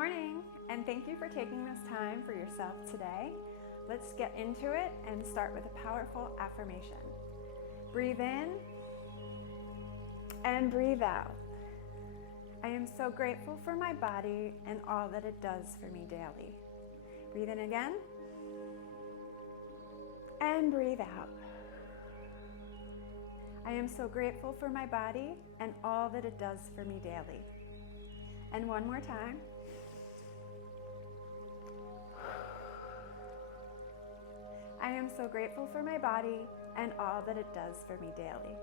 morning, and thank you for taking this time for yourself today. Let's get into it and start with a powerful affirmation. Breathe in and breathe out. I am so grateful for my body and all that it does for me daily. Breathe in again and breathe out. I am so grateful for my body and all that it does for me daily. And one more time. I am so grateful for my body and all that it does for me daily.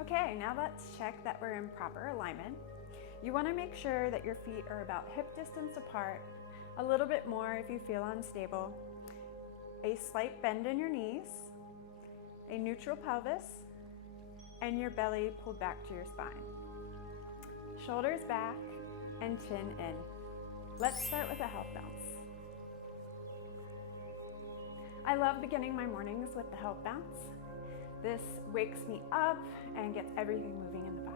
Okay, now let's check that we're in proper alignment. You want to make sure that your feet are about hip distance apart, a little bit more if you feel unstable, a slight bend in your knees, a neutral pelvis, and your belly pulled back to your spine. Shoulders back and chin in. Let's start with a health bounce. I love beginning my mornings with the health bounce. This wakes me up and gets everything moving in the body.